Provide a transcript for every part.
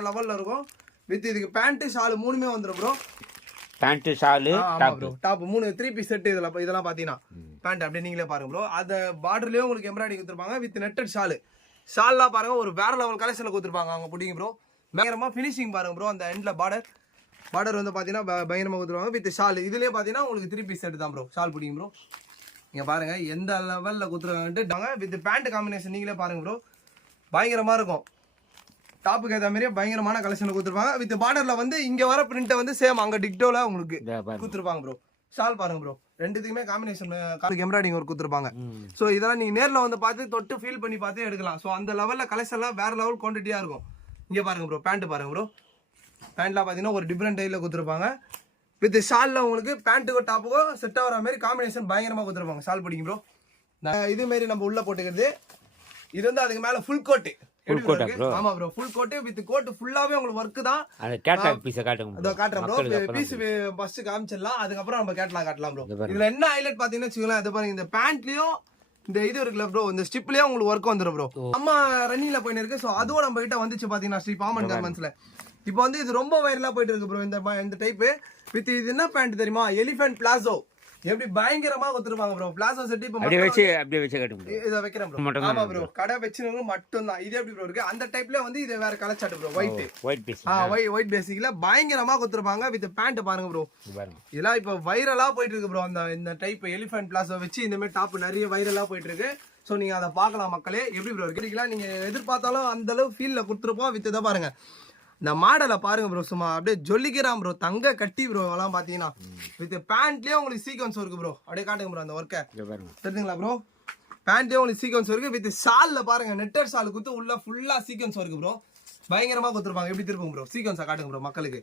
லெவல்ல இருக்கும். வித் இதுக்கு பேண்ட் ஷால் மூணுமே வந்துரும் bro. Pant shawl top 3 3 piece set இதெல்லாம் பாத்தீங்கன்னா பேண்ட் அப்படியே நீங்களே பாருங்க ப்ரோ. அந்த பார்டர்லயே உங்களுக்கு எம்ப்ராய்டரி கொடுத்துருப்பாங்க வித் நெட்டட் ஷால்லாம் பாருங்க ஒரு வேற லெவல் கலெக்ஷன்ல கொடுத்துருப்பாங்க. அவங்க பிடிங்க ப்ரோ. பயங்கரமா ஃபினிஷிங் பாருங்க ப்ரோ. அந்த எண்ட்ல பார்டர் வந்து பாத்தீங்கன்னா பயங்கரமா கொடுத்துருவாங்க வித் ஷால். இதுலயே பாத்தீங்கன்னா உங்களுக்கு 3 பீஸ் செட் தான் ப்ரோ. ஷால் பிடிங்க ப்ரோ. நீங்க பாருங்க எந்த லெவல்ல கொடுத்துருக்காங்கன்ட்டு வித் பேண்ட் காம்பினேஷன் நீங்களே பாருங்க ப்ரோ. பயங்கரமா இருக்கும். டாப்புக்கு ஏற்ற மாதிரியே பயங்கரமான கலெக்ஷன் கொடுத்துருப்பாங்க. வித் பார்டர்ல வந்து இங்க வர பிரிண்ட் வந்து சேம் அங்க டிக்டோல உங்களுக்கு கொடுத்துருப்பாங்க ப்ரோ. ஷால் பாருங்க ப்ரோ. ரெண்டுத்துக்குமே காம்பினேஷன் எம்ப்ராய்டிங் ஒர்க் கொடுத்துருப்பாங்க. ஸோ இதெல்லாம் நீங்க நேரில் வந்து பார்த்து தொட்டு ஃபீல் பண்ணி பார்த்து எடுக்கலாம். ஸோ அந்த லெவலில் கலெக்ஷன்லாம் வேற லெவல் குவான்டிட்டியா இருக்கும். இங்கே பாருங்க ப்ரோ. பேண்ட் பாருங்க ப்ரோ. பேண்ட்லாம் பார்த்தீங்கன்னா ஒரு டிஃப்ரெண்ட் டைல கொடுத்துருப்பாங்க. வித் ஷாலில் உங்களுக்கு பேண்ட்டுக்கோ டாப்புக்கோ செட் ஆகிற மாதிரி காம்பினேஷன் பயங்கரமாக கொடுத்துருப்பாங்க. ஷால் பிடிக்கும் ப்ரோ. இது மாரி நம்ம உள்ள போட்டுக்கிறது. இது வந்து அதுக்கு மேல ஃபுல் கோட். ஆமா bro. Full coat with coat ஃபுல்லாவே உங்களுக்கு வர்க் தான். அந்த கேட்டலாக் பீஸ் காட்டுங்க. அதோ காட்றேன் ப்ரோ. பீஸ் ஃபர்ஸ்ட் காமிச்சலாம். அதுக்கு அப்புறம் நம்ம கேட்டலாக் காட்டலாம் ப்ரோ. இதுல என்ன ஹைலைட் பாத்தீங்கன்னா வெச்சுங்களா. இது பாருங்க இந்த பேண்ட்லயும் இந்த இது இருக்குல ப்ரோ. இந்த ஸ்ட்ரிப்லயே உங்களுக்கு வர்க் வந்துரும் ப்ரோ. அம்மா ரன்னிங்ல போயிட்டு இருக்கு. சோ அதுவும் நம்ம கிட்ட வந்துச்சு பாத்தீங்கன்னா ஸ்ரீ பாமன் கார்மெண்ட்ஸ்ல. இப்போ வந்து இது ரொம்ப வைரலா போயிட்டு இருக்கு ப்ரோ. இந்த டைப் வித் இது என்ன பேண்ட் தெரியுமா? Elephant palazzo. எப்படி பயங்கரமா கொடுத்துருப்பாங்க ப்ரோ. பிளாசோ செட் இப்போ அப்படியே வச்சு காட்டுங்க. இத வைக்கிறேன் ப்ரோ. ஆமா ப்ரோ. கடை வெச்சினவங்க மட்டும் தான். இது எப்படி ப்ரோ இருக்கு? அந்த டைப்ல வந்து இது வேற colour shirt bro. White piece. White பேசிக்ல பயங்கரமா கொடுத்துருப்பாங்க வித் பேண்ட் பாருங்க ப்ரோ. இதெல்லாம் இப்போ வைரலா போயிட்டு இருக்கு ப்ரோ. இந்த டைப் எலிஃபென்ட் பிளாசோ வச்சு இந்த மாதிரி டாப் நிறைய வைரலா போயிட்டு இருக்கு. சோ நீங்க அதை பார்க்கலாம் மக்களே. எப்படி ப்ரோ இருக்கு? நீங்க எதிர்பார்த்தாலும் அந்த அளவு ஃபீல்ல கொடுத்துருப்போம். வித் இதை பாருங்க. இந்த மாடலை பாருங்க ப்ரோ. சும்மா அப்படியே ஜொல்லிக்கிறான் ப்ரோ. தங்க கட்டி ப்ரோ எல்லாம் பாத்தீங்கன்னா வித் பேண்ட்லயே உங்களுக்கு சீக்வன்ஸ் இருக்கு ப்ரோ. அப்படியே காட்டுங்க ப்ரோ அந்த ஒர்க்கை. தெரிஞ்சுங்களா ப்ரோ? பேண்ட்லயே உங்களுக்கு சீக்வன்ஸ் இருக்கு. வித் ஷால்ல பாருங்க நெட்டட் ஷால் குத்து உள்ள ஃபுல்லா சீக்வன்ஸ் இருக்கு ப்ரோ. பயங்கரமா கொடுத்துருப்பாங்க. எப்படி திருப்புங்க ப்ரோ? சீக்வன்ஸை காட்டுங்க ப்ரோ மக்களுக்கு.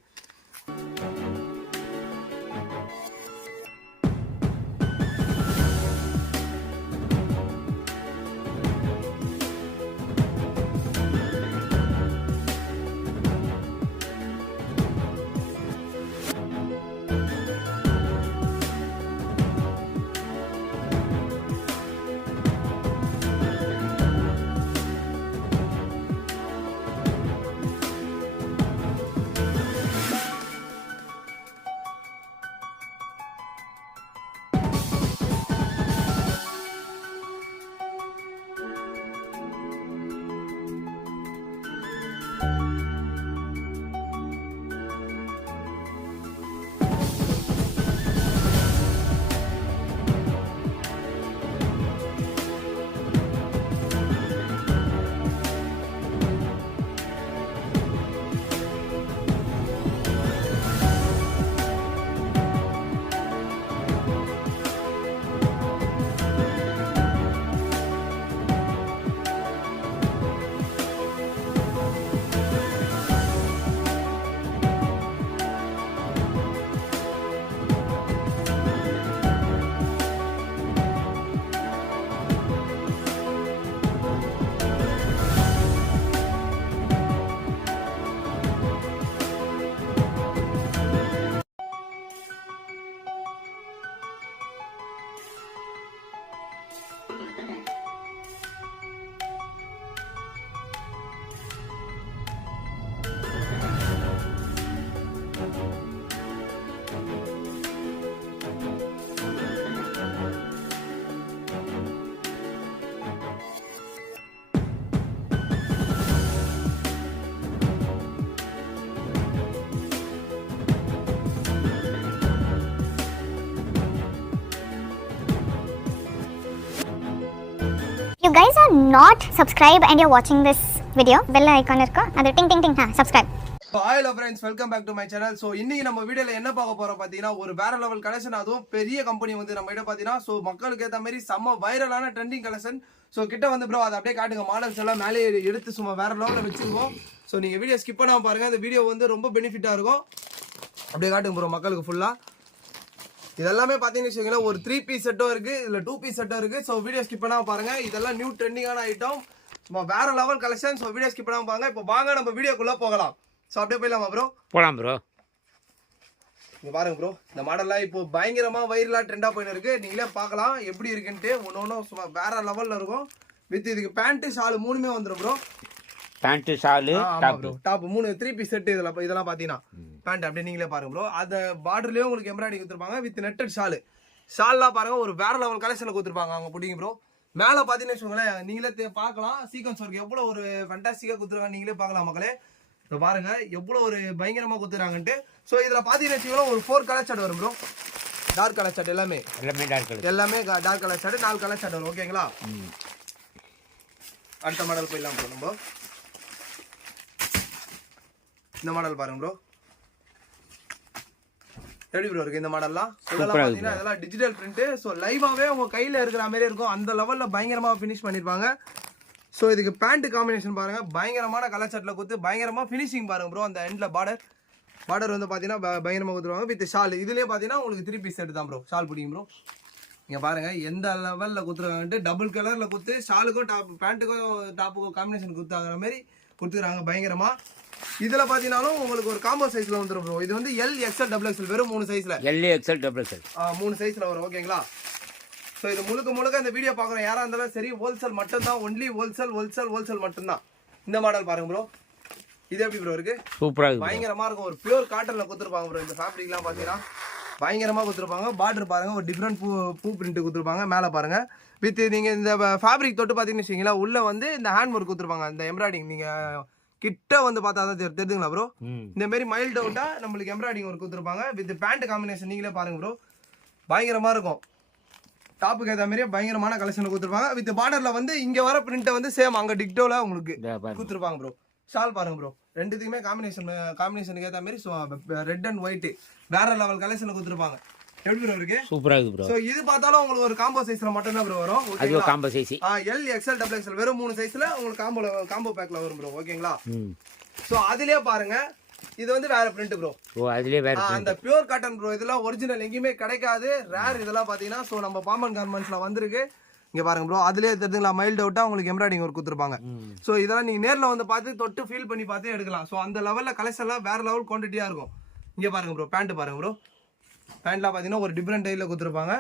You guys are not subscribed and you're watching this video, bell icon irukku adu ting ting ting subscribe. So hello friends, welcome back to my channel. So இன்னைக்கு நம்ம வீடியோல என்ன பார்க்க போறோம் பாத்தீங்கன்னா ஒரு வேற லெவல் கலெக்ஷன். அதுவும் பெரிய கம்பெனி வந்து நம்ம கிட்ட பாத்தீங்கன்னா சோ மக்களுக்கு ஏத்த மாதிரி செம்ம வைரலான ட்ரெண்டிங் கலெக்ஷன். சோ கிட்ட வந்து ப்ரோ அதை அப்படியே காட்டுங்க. மாடல்ஸ் எல்லாம் மேலே எடுத்து சும்மா வேற லெவல்ல வச்சிருக்கோம். சோ நீங்க வீடியோ ஸ்கிப் பண்ணாம பாருங்க. இந்த வீடியோ வந்து ரொம்ப பெனிஃபிட்டா இருக்கும். அப்படியே காட்டுங்க ப்ரோ மக்களுக்கு ஃபுல்லா. இதெல்லாமே பாத்தீங்கன்னு வச்சுக்கோங்களேன் ஒரு 3 பீஸ் செட்டும் இருக்கு. இதுல 2 பீஸ் செட்டும் இருக்கு. சோ வீடியோ ஸ்கிப் பண்ணாம பாருங்க. இதெல்லாம் நியூ ட்ரெண்டிங்கான ஐட்டம். சும்மா வேற level collection. So video skip பண்ணாம பாருங்க. இப்போ வாங்க நம்ம வீடியோக்குள்ள போகலாம். சோ அப்படியே போயிடலாமா ப்ரோ? போலாம் ப்ரோ. இங்க பாருங்க ப்ரோ. இந்த மாடல்லாம் இப்போ பயங்கரமா வைரலா ட்ரெண்டா போயிட்டு இருக்கு. நீங்களே பார்க்கலாம் எப்படி இருக்குன்ட்டு. ஒன்னொன்னும் சும்மா வேற லெவல்ல இருக்கும். வித் இதுக்கு பேண்ட் ஷால் மூணுமே வந்துரும் bro. Pant shawl top bro top 3 3 piece set இதெல்லாம் பாத்தீங்கன்னா பேண்ட் அப்படியே நீங்களே பாருங்க ப்ரோ. அந்த பார்டர்லயே உங்களுக்கு எம்ப்ராய்டிங் கொடுத்துருப்பாங்க வித் நெட்டட் ஷால்லாம் பாருங்க ஒரு வேற லெவல் கலெக்ஷன்ல கொடுத்துருப்பாங்க அவங்க புடிங்க ப்ரோ. மேல பாத்தீங்கன்னு வச்சுக்கோங்களேன், நீங்களே பார்க்கலாம் சீக்வன்ஸ் ஒர்க் எவ்வளவு ஒரு ஃபேண்டாஸ்டிக்கா கொடுத்துருக்காங்க, நீங்களே பார்க்கலாம் மக்களே. இப்போ பாருங்க எவ்வளவு ஒரு பயங்கரமா கொடுத்துறாங்கன்ட்டு. ஸோ இதுல பாத்தீங்கன்னு வச்சுக்கோங்களேன் ஒரு 4 கலர் ஷர்ட் வரும் ப்ரோ. டார்க் கலர் ஷர்ட் எல்லாமே dark colour dark colour shirt 4 colour shirt வரும். ஓகேங்களா, அடுத்த மாடல் போயிடலாம் ப்ரோ. நம்ம இந்த மாடல் பாருங்க ப்ரோ, எப்படி ப்ரோ இருக்கு இந்த மாடல்லாம். இதெல்லாம் பாத்தீங்கன்னா இதெல்லாம் டிஜிட்டல் பிரிண்ட். ஸோ லைவாவே உங்க கையில இருக்கிற மாதிரி இருக்கும், அந்த லெவல்ல பயங்கரமா ஃபினிஷ் பண்ணிருப்பாங்க. ஸோ இதுக்கு பேண்ட் காம்பினேஷன் பாருங்க, பயங்கரமான கலர் ஷர்ட்ல கொடுத்து பயங்கரமா ஃபினிஷிங் பாருங்க ப்ரோ. அந்த எண்ட்ல பார்டர் வந்து பாத்தீங்கன்னா பயங்கரமா கொடுத்துருவாங்க வித் ஷால். இதுலயே பாத்தீங்கன்னா உங்களுக்கு 3 பீஸ் செட் தான் ப்ரோ. ஷால் பிடிக்கும் ப்ரோ. இங்க பாருங்க எந்த லெவல்ல கொடுத்துருக்காங்கன்ட்டு, டபுள் கலர்ல கொடுத்து ஷாலுக்கும் டாப் பேண்ட்டுக்கும் டாப்புக்கும் காம்பினேஷன் கொடுத்தாங்கிற மாதிரி கொடுத்துருக்காங்க பயங்கரமா. இதுல பாத்தீங்கன்னாலும் உங்களுக்கு ஒரு காம்போ சைஸ்ல வந்துரும் ப்ரோ. இது வந்து எல் எக்ஸ்எல் டபுள் எக்ஸ்எல் வெறும் 3 சைஸ்ல, எல் எக்ஸ்எல் டபுள் எக்ஸ்எல் 3 சைஸ்ல வரும். ஓகேங்களா, ஸோ இது முழுக்க இந்த வீடியோ பார்க்குறோம் யாரா இருந்தாலும் சரி ஹோல்சேல் மட்டும்தான், ஒன்லி ஹோல்சேல் மட்டும்தான். இந்த மாடல் பாருங்க ப்ரோ, இது எப்படி ப்ரோ இருக்கு, சூப்பரா இருக்கு, பயங்கரமா இருக்கும். ஒரு பியூர் காட்டன்ல கொடுத்துருப்பாங்க ப்ரோ. இந்த ஃபேப்ரிக்லாம் பாத்தீங்கன்னா பயங்கரமா கொடுத்துருப்பாங்க. பார்டர் பாருங்க ஒரு டிஃப்ரெண்ட் பூ பிரிண்ட் கொடுத்துருப்பாங்க. மேல பாருங்க வித் நீங்க இந்த ஃபேப்ரிக் தொட்டு பாத்தீங்கன்னு வச்சுக்கீங்களா, உள்ள வந்து இந்த ஹேண்ட் ஒர்க் கொடுத்துருப்பாங்க. அந்த எம்ப்ராய்டிங் நீங்க கிட்ட வந்து பார்த்தா தான் தெரியுதுங்களா ப்ரோ. இந்த மாதிரி மைல்ட் அவுட்டா நம்மளுக்கு எம்ப்ராய்டிங் ஒர்க் கொடுத்துருப்பாங்க வித் பேண்ட் காம்பினேஷன். நீங்களே பாருங்க ப்ரோ, பயங்கரமா இருக்கும். டாப்புக்கு ஏற்ற மாதிரியே பயங்கரமான கலெக்ஷன் கொடுத்துருப்பாங்க. வித் பார்டர்ல வந்து இங்க வர பிரிண்ட் வந்து சேம் அங்க டிக்டோல உங்களுக்கு கொடுத்துருப்பாங்க ப்ரோ. ஷால் பாருங்க ப்ரோ, ரெண்டுத்துக்குமே காம்பினேஷனுக்கு ஏற்ற மாதிரி. ஸோ ரெட் அண்ட் ஒயிட் வேற லெவல் கலெக்ஷன்ல கொடுத்துருப்பாங்க. எப்படி ப்ரோ இருக்கு, சூப்பரா இருக்கு ப்ரோ. சோ இது பார்த்தாலும் உங்களுக்கு ஒரு காம்போ சைஸ்ல மட்டும் தான் ப்ரோ வரும். அது combo size L XL double XL வெறும் 3 சைஸ்ல உங்களுக்கு காம்போ பேக்ல வரும் ப்ரோ. ஓகேங்களா, சோ அதுலயே பாருங்க இது வந்து வேற பிரிண்ட் ப்ரோ. ஓ அதுலயே வேற அந்த பியூர் காட்டன் ப்ரோ. இதெல்லாம் ஒரிஜினல் எங்கேயுமே கிடைக்காது, ரேர் இதெல்லாம் பாத்தீங்கன்னா. சோ நம்ம பாமன் கார்மெண்ட்ஸ்ல வந்திருக்கு. இங்க பாருங்க ப்ரோ, அதுலயே தெரிஞ்சுங்களா மைல்ட் அவுட்டா உங்களுக்கு எம்ப்ராய்டிங் ஒர்க் கொடுத்துருப்பாங்க. சோ இதெல்லாம் நீங்க நேர்ல வந்து பார்த்து தொட்டு ஃபீல் பண்ணி பார்த்தே எடுக்கலாம். சோ அந்த லெவல்ல கலெக்ஷன் எல்லாம் வேற லெவல் குவான்டிட்டியா இருக்கும். இங்க பாருங்க ப்ரோ, பேண்ட் பாருங்க ப்ரோ. பேண்ட்லாம் பாத்தீங்கன்னா ஒரு டிஃப்ரெண்ட் டைப்ல கொடுத்துருப்பாங்க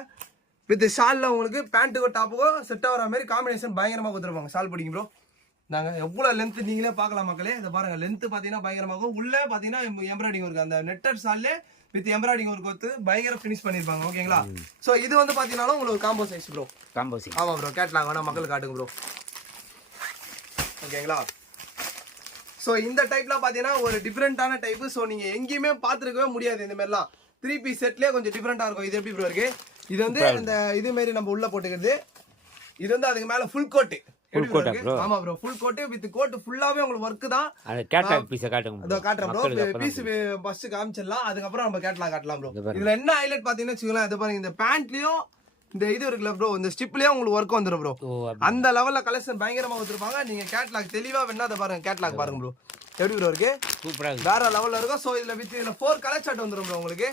வித் ஷால்ல உங்களுக்கு பேண்ட்டுக்கும் டாப்புக்கும் செட் ஆகிற மாதிரி காம்பினேஷன் பயங்கரமா கொடுத்துருப்பாங்க. ஷால் பிடிக்கும் ப்ரோ. நாங்க எவ்வளவு லென்த் நீங்களே பார்க்கலாம் மக்களே. இதை பாருங்க லென்த் பாத்தீங்கன்னா பயங்கரமா இருக்கும். உள்ள பாத்தீங்கன்னா எம்ப்ராய்டிங் ஒர்க் அந்த நெட்டட் ஷால்லே வித் எம்ப்ராய்டிங் ஒர்க் வந்து பயங்கர ஃபினிஷ் பண்ணிருப்பாங்க. ஓகேங்களா, சோ இது வந்து பாத்தீங்கன்னா உங்களுக்கு combo size bro. Combo size ஆமா ப்ரோ, கேட்லாக் வேணா மக்களுக்கு காட்டுங்க ப்ரோ. ஓகேங்களா, சோ இந்த டைப்லாம் பாத்தீங்கன்னா ஒரு டிஃப்ரெண்டான டைப். சோ நீங்க எங்கேயுமே பாத்துருக்கவே முடியாது இந்த மாதிரிலாம். 3 பீஸ் செட்லயே கொஞ்சம் டிஃப்ரெண்டா இருக்கும். இது எப்படி ப்ரோ இருக்கு, இது வந்து இந்த இது மாதிரி நம்ம உள்ள போட்டுக்கிறது. இது வந்து அதுக்கு மேல ஃபுல் கோட். ஆமா bro, full coat with coat ஃபுல்லாவே உங்களுக்கு வர்க் தான். அந்த கேட்லாக் பீஸ் காட்டுங்க. அதோ காட்றேன் ப்ரோ. பீஸ் ஃபர்ஸ்ட் காமிச்சிடலாம், அதுக்கு அப்புறம் நம்ம கேட்லாக் காட்டலாம் ப்ரோ. இதுல என்ன ஹைலைட் பாத்தீங்கன்னா வச்சுக்கலாம், இது பாருங்க இந்த பேண்ட்லயும் இந்த இது இருக்குல்ல ப்ரோ, இந்த ஸ்டிப்லயே உங்களுக்கு ஒர்க் வந்துரும் ப்ரோ. அந்த லெவல்ல கலெக்ஷன் பயங்கரமா கொடுத்துருப்பாங்க. நீங்க கேட்லாக் தெளிவா வேணா அதை பாருங்க, கேட்லாக் பாருங்க ப்ரோ. எப்படி ப்ரோ இருக்கு, சூப்பரா இருக்கு, வேற லெவல்ல இருக்கும். சோ இதுல வித் இதுல 4 கலர் ஷர்ட் வந்துரும் ப்ரோ உங்களுக்கு.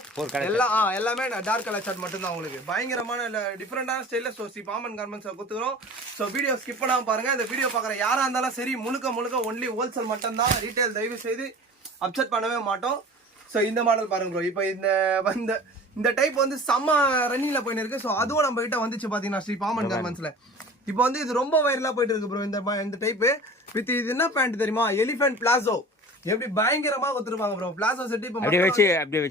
எல்லாமே டார்க் கலர் ஷர்ட் மட்டும் தான் உங்களுக்கு. பயங்கரமான டிஃபரெண்டான ஸ்டைல்ல சோ பாமன் கார்மெண்ட்ஸ் கொடுத்துறோம். சோ வீடியோ ஸ்கிப் பண்ணாம பாருங்க. இந்த வீடியோ பாக்குற யாரா இருந்தாலும் சரி முழுக்க ஒன்லி ஹோல்சேல் மட்டும் தான், ரீட்டைல் தயவு செய்து அப்செட் பண்ணவே மாட்டோம். சோ இந்த மாடல் பாருங்க ப்ரோ. இப்போ இந்த டைப் வந்து செம்ம ரன்னிங்ல போயின்னு இருக்கு. சோ அதுவும் நம்ம கிட்ட வந்துச்சு பாத்தீங்கன்னா ஸ்ரீ பாமன் கார்மெண்ட்ஸ்ல. இப்போ வந்து இது ரொம்ப வைரலா போயிட்டு இருக்கு ப்ரோ இந்த டைப். வித் இது என்ன பேண்ட் தெரியுமா, எலிஃபென்ட் பிளாசோ. எப்படி பயங்கரமா கொடுத்துருப்பாங்க ப்ரோ. பிளாசோ செட் இப்போ அப்படியே வச்சு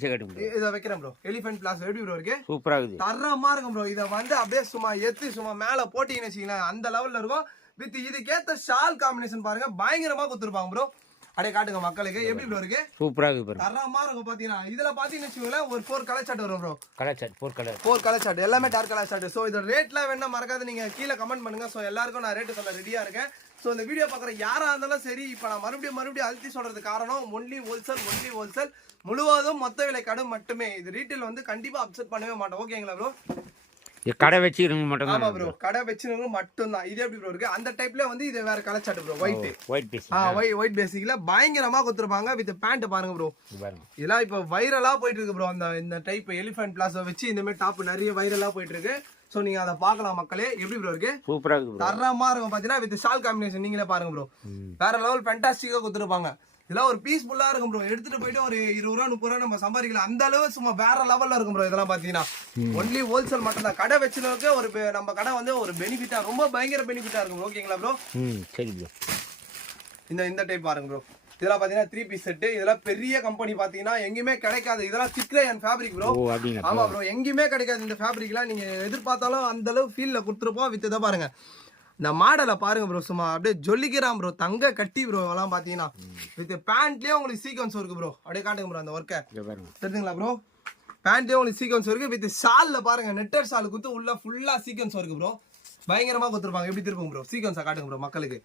காட்டுங்க. இத வைக்கிறேன் ப்ரோ. எலிஃபென்ட் பிளாசோ எப்படி ப்ரோ இருக்கு, சூப்பரா இருக்கு, தரமா இருக்கும் ப்ரோ. இத வந்து அப்படியே சும்மா மேல போட்டீங்கன்னு வச்சுக்கலாம், அந்த லெவல்ல இருக்கும். வித் இதுக்கேத்த ஷால் காம்பினேஷன் பாருங்க, பயங்கரமா கொடுத்துருப்பாங்க ப்ரோ. அப்படியே காட்டுங்க மக்களுக்கு, எப்படி ப்ரோ இருக்கு, சூப்பரா இருக்கு ப்ரோ, தரமா இருக்கும். பாத்தீங்கன்னா இதுல பாத்தீங்கன்னு வச்சுக்கோங்களேன் ஒரு 4 கலர் ஷர்ட் வரும் bro. Colour shirt 4 colour shirt எல்லாமே டார்க் கலர் ஷர்ட். சோ இதோட ரேட்லாம் வேணா மறக்காத நீங்க கீழே கமெண்ட் பண்ணுங்க. சோ எல்லாருக்கும் நான் ரேட் சொல்ல ரெடியா இருக்கேன். சோ இந்த வீடியோ பாக்குற யாரா இருந்தாலும் சரி, இப்ப நான் மறுபடியும் அழுத்தி சொல்றது காரணம் ஒன்லி ஹோல்சேல் முழுவதும் மொத்த விலை கடை மட்டுமே. இது ரீட்டைல் வந்து கண்டிப்பா அப்செட் பண்ணவே மாட்டோம். ஓகேங்களா ப்ரோ, கடை வச்சிருங்க மட்டும் தான். ஆமா ப்ரோ, கடை வச்சிருங்க மட்டும் தான். இது எப்படி ப்ரோ இருக்கு, அந்த டைப்ல வந்து இது வேற colour shirt bro. White base white பேசிக்ல பயங்கரமா கொடுத்துருப்பாங்க. வித் பேண்ட் பாருங்க ப்ரோ. இதெல்லாம் இப்ப வைரலா போயிட்டு இருக்கு ப்ரோ. இந்த டைப் எலிஃபென்ட் பிளாஸோ வச்சு இந்த மாதிரி டாப் நிறைய வைரலா போயிட்டு இருக்கு. சோ நீங்க அதை பாக்கலாம் மக்களே. எப்படி ப்ரோ இருக்கு, சூப்பரா இருக்கு, தரமா இருக்கும். பாத்தீங்கன்னா வித் ஷால் காம்பினேஷன் நீங்களே பாருங்க ப்ரோ, வேற லெவல் ஃபேண்டாஸ்டிக்கா கொடுத்துருப்பாங்க. இதெல்லாம் ஒரு பீஸ்ஃபுல்லா இருக்கும் ப்ரோ. எடுத்துட்டு போயிட்டு ஒரு 20 ரூபா 30 ரூபா நம்ம சம்பாதிக்கலாம், அந்த அளவு சும்மா வேற லெவல்ல இருக்கும் ப்ரோ. இதெல்லாம் பாத்தீங்கன்னா ஒன்லி ஹோல்சேல் மட்டும் தான். கடை வச்சிருக்க ஒரு நம்ம கடை வந்து ஒரு பெனிஃபிட்டா ரொம்ப பயங்கர பெனிஃபிட்டா இருக்கும். ஓகேங்களா ப்ரோ, சரி ப்ரோ. இந்த டைப் பாருங்க ப்ரோ. இதெல்லாம் பாத்தீங்கன்னா 3 பீஸ் செட். இதெல்லாம் பெரிய கம்பெனி பாத்தீங்கன்னா எங்கேயுமே கிடைக்காது. இதெல்லாம் திக்ரே அண்ட் ஃபேப்ரிக் ப்ரோ. ஓ அப்படிங்க. ஆமா ப்ரோ, எங்கேயுமே கிடைக்காது இந்த ஃபேப்ரிக்லாம். நீங்க எதிர்பார்த்தாலும் அந்த அளவு ஃபீல்ல கொடுத்துருப்போம். வித் இதை பாருங்க, இந்த மாடலை பாருங்க ப்ரோ, சும்மா அப்படியே ஜொல்லிக்கிறான் ப்ரோ, தங்க கட்டி ப்ரோ எல்லாம் பாத்தீங்கன்னா. வித் பேண்ட்லயே உங்களுக்கு சீக்வன்ஸ் இருக்கு ப்ரோ. அப்படியே காட்டுங்க ப்ரோ அந்த ஒர்க்கை, தெரிஞ்சுங்களா ப்ரோ? பேண்ட்லயே உங்களுக்கு சீக்வன்ஸ் இருக்கு. வித் ஷால்ல பாருங்க, நெட்டர் ஷால் குத்து உள்ள ஃபுல்லா சீக்வன்ஸ் இருக்கு ப்ரோ. பயங்கரமா கொடுத்துருப்பாங்க. எப்படி திருப்போம் ப்ரோ? சீக்வன்ஸா காட்டுங்க ப்ரோ மக்களுக்கு.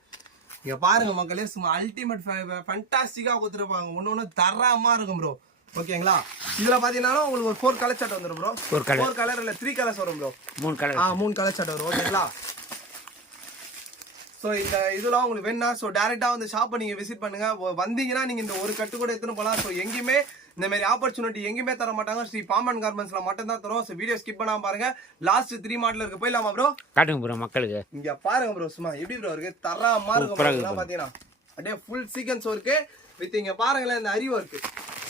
இங்க பாருங்க மக்களே, சும்மா அல்டிமேட் ஃபண்டாஸ்டிக்கா கொடுத்துருப்பாங்க. ஒண்ணு தரமா இருக்கும் ப்ரோ. ஓகேங்களா? இதுல பாத்தீங்கன்னா உங்களுக்கு ஒரு 4 கலர் சட்டை வந்துரும் ப்ரோ. 4 கலர் இல்ல 3 கலர்ஸ் வரும் ப்ரோ. 3 கலர். 3 கலர் சட்டை வரும். ஓகேங்களா? ஸோ இந்த இதெல்லாம் உங்களுக்கு வேணா ஸோ டேரெக்டாக வந்து ஷாப்பை நீங்கள் விசிட் பண்ணுங்க. வந்தீங்கன்னா நீங்கள் இந்த ஒரு கட்டு கூட எடுத்துன்னு போகலாம். ஸோ எங்கேயுமே இந்த மாதிரி ஆப்பர்ச்சுனிட்டி எங்கேயுமே தர மாட்டாங்க. ஸ்ரீ பாம்பன் கார்மெண்ட்ஸ்ல மட்டும் தான் தரும். ஸோ வீடியோ ஸ்கிப் பண்ணாம பாருங்க. லாஸ்ட் 3 மாடல் இருக்கு, போயிடலாமா ப்ரோ? காட்டுங்க ப்ரோ மக்களுக்கு. இங்க பாருங்க ப்ரோ, சும்மா எப்படி ப்ரோ இருக்கு, தரமா இருக்கும். பாத்தீங்கன்னா அப்படியே ஃபுல் சீக்வன்ஸ் ஒர்க்கு வித் இங்க பாருங்களேன், இந்த அறிவு இருக்கு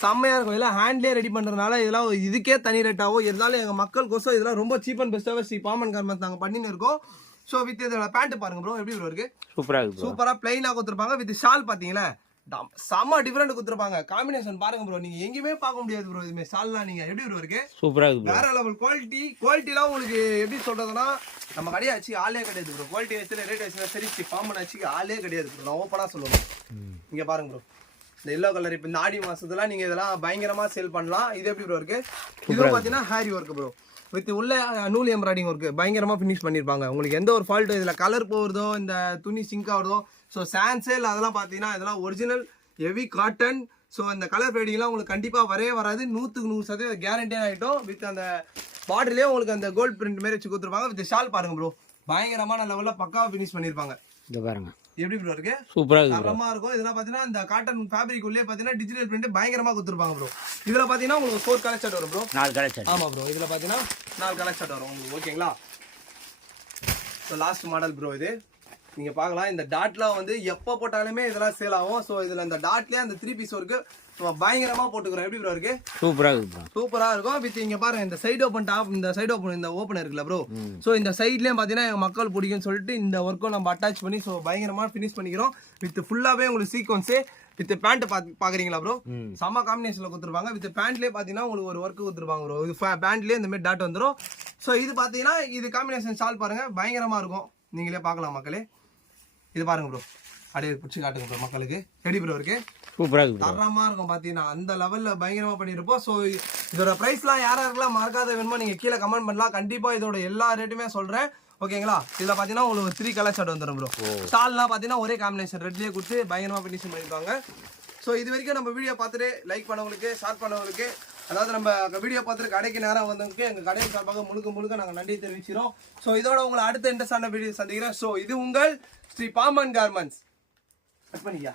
செம்மையா இருக்கும். இதெல்லாம் ஹேண்ட்லேயே ரெடி பண்றதுனால இதெல்லாம் இதுக்கே தனி ரேட் ஆகும். இருந்தாலும் எங்க மக்களுக்கோசம் இதெல்லாம் ரொம்ப சீப் அண்ட் பெஸ்ட்டாக ஸ்ரீ பாம்பன் கார்மெண்ட்ஸ் நாங்கள் பண்ணின்னு இருக்கோம். ஸோ வித் இதோட பேண்ட் பாருங்க ப்ரோ, எப்படி ப்ரோ இருக்கு? சூப்பரா இருக்கு. சூப்பரா பிளைனா கொடுத்துருப்பாங்க. வித் ஷால் பாத்தீங்களா, செம்ம டிஃபரெண்ட் கொடுத்துருப்பாங்க. காம்பினேஷன் பாருங்க ப்ரோ, நீங்க எங்கேயுமே பார்க்க முடியாது ப்ரோ. இதுமே ஷால்லாம் நீங்க எப்படி ப்ரோ இருக்கு? சூப்பரா இருக்கு. வேற லெவல் குவாலிட்டிலாம் உங்களுக்கு எப்படி சொல்றதுன்னா, நம்ம கடையை வச்சு ஆளே கிடையாது ப்ரோ. குவாலிட்டி வச்சு ரேட் வச்சு சரி பாம்பன் வச்சு ஆளே கிடையாது ப்ரோ. நான் ஓப்பனா சொல்லுவேன். இங்க பாருங்க ப்ரோ, இந்த எல்லோ கலர் இப்போ இந்த ஆடி மாசத்துல நீங்க இதெல்லாம் பயங்கரமா சேல் பண்ணலாம். இது எப்படி ப்ரோ இருக்கு? இது பாத்தீங்கன்னா ஹேரி ஒர்க் ப்ரோ. வித் உள்ள நூல் எம்ப்ராய்டிங் ஒர்க் பயங்கரமா ஃபினிஷ் பண்ணிருப்பாங்க. உங்களுக்கு எந்த ஒரு ஃபால்ட்டோ இதுல கலர் போகிறதோ இந்த துணி சிங்க் ஆகுறதோ ஸோ சான்சேல் அதெல்லாம் பார்த்தீங்கன்னா இதெல்லாம் ஒரிஜினல் ஹெவி காட்டன். ஸோ இந்த கலர் ஃபேடிங்லாம் உங்களுக்கு கண்டிப்பாக வரவே வராது. 100% கேரண்டியாக ஆகிட்டோம். வித் அந்த பார்டர்லேயே உங்களுக்கு அந்த கோல்ட் பிரிண்ட் மாதிரி வச்சு கொடுத்துருப்பாங்க. வித் ஷால் பாருங்க ப்ரோ, பயங்கரமான லெவலில் பக்காவாக ஃபினிஷ் பண்ணியிருப்பாங்க. இங்க பாருங்க எப்படி ப்ரோ இருக்கு? சூப்பரா இருக்கு, தரமா இருக்கும். இதெல்லாம் பாத்தீங்கன்னா இந்த காட்டன் ஃபேப்ரிக் உள்ளே பாத்தீங்கன்னா டிஜிட்டல் பிரிண்ட் பயங்கரமா கொடுத்துருப்பாங்க ப்ரோ. இதுல பாத்தீங்கன்னா உங்களுக்கு 4 கலர் ஷர்ட் வரும் ப்ரோ. 4 colour shirt. ஆமா ப்ரோ, இதுல பாத்தீங்கன்னா 4 கலர் ஷர்ட் வரும் உங்களுக்கு. ஓகேங்களா? ஸோ லாஸ்ட் மாடல் ப்ரோ இது. நீங்க பார்க்கலாம், இந்த டாட்லாம் வந்து எப்போ போட்டாலுமே இதெல்லாம் சேல் ஆகும். ஸோ இதுல இந்த டாட்லயே அந்த 3 பீஸ் ஒர்க்கு பயங்கரமா போட்டுக்கிறோம். எப்படி ப்ரோ இருக்கு? சூப்பரா இருக்கு ப்ரோ. சூப்பரா இருக்கும். வித் இங்க பாருங்க, இந்த சைடு ஓப்பன் டாப், இந்த சைடு ஓப்பன் இந்த ஓப்பன் இருக்குல்ல ப்ரோ. ஸோ இந்த சைட்லயும் பாத்தீங்கன்னா எங்க மக்கள் பிடிக்கும்னு சொல்லிட்டு இந்த ஒர்க்கும் நம்ம அட்டாச் பண்ணி ஸோ பயங்கரமா ஃபினிஷ் பண்ணிக்கிறோம். வித் ஃபுல்லாவே உங்களுக்கு சீக்வன்ஸு வித் பேண்ட் பாக்குறீங்களா ப்ரோ? செம்ம காம்பினேஷன்ல கொடுத்துருப்பாங்க. வித் பேண்ட்லயே பாத்தீங்கன்னா உங்களுக்கு ஒரு ஒர்க் கொடுத்துருப்பாங்க ப்ரோ. இது பேண்ட்லயே இந்த மாதிரி டாட் வந்துடும். ஸோ இது பாத்தீங்கன்னா இது காம்பினேஷன் ஷால் பாருங்க, பயங்கரமா இருக்கும். நீங்களே பார்க்கலாம் மக்களே. இது பாருங்க ப்ரோ, அப்படியே பிடிச்சி காட்டுங்க ப்ரோ மக்களுக்கு. எப்படி ப்ரோ இருக்கு? சூப்பரா இருக்கு. தரமா இருக்கும் பாத்தீங்கன்னா, அந்த லெவல்ல பயங்கரமா பண்ணிருப்போம். ஸோ இதோட பிரைஸ்லாம் யாரெல்லாம் மறக்காத வேணுமோ நீங்க கீழே கமெண்ட் பண்ணலாம். கண்டிப்பா இதோட எல்லா ரேட்டுமே சொல்றேன். ஓகேங்களா? இதுல பாத்தீங்கன்னா உங்களுக்கு 3 கலர் ஷர்ட் வந்துடும் ப்ரோ. ஸ்டால்லாம் பாத்தீங்கன்னா ஒரே காம்பினேஷன் ரெட்லயே கொடுத்து பயங்கரமா ஃபினிஷிங் பண்ணிருக்காங்க. ஸோ இது வரைக்கும் நம்ம வீடியோ பார்த்துட்டு லைக் பண்ணவங்களுக்கு, ஷேர் பண்ணவங்களுக்கு, அதாவது நம்ம வீடியோ பார்த்துட்டு கடைக்கு நேரம் வந்தவங்களுக்கு எங்கள் கடையின் சார்பாக முழுக்க நாங்கள் நன்றி தெரிவிக்கிறோம். ஸோ இதோட உங்களை அடுத்த இன்ட்ரெஸ்டான வீடியோ சந்திக்கிறேன். ஸோ இது உங்கள் ஸ்ரீ பாம்பன் கார்மெண்ட்ஸ். கட் பண்ணியா?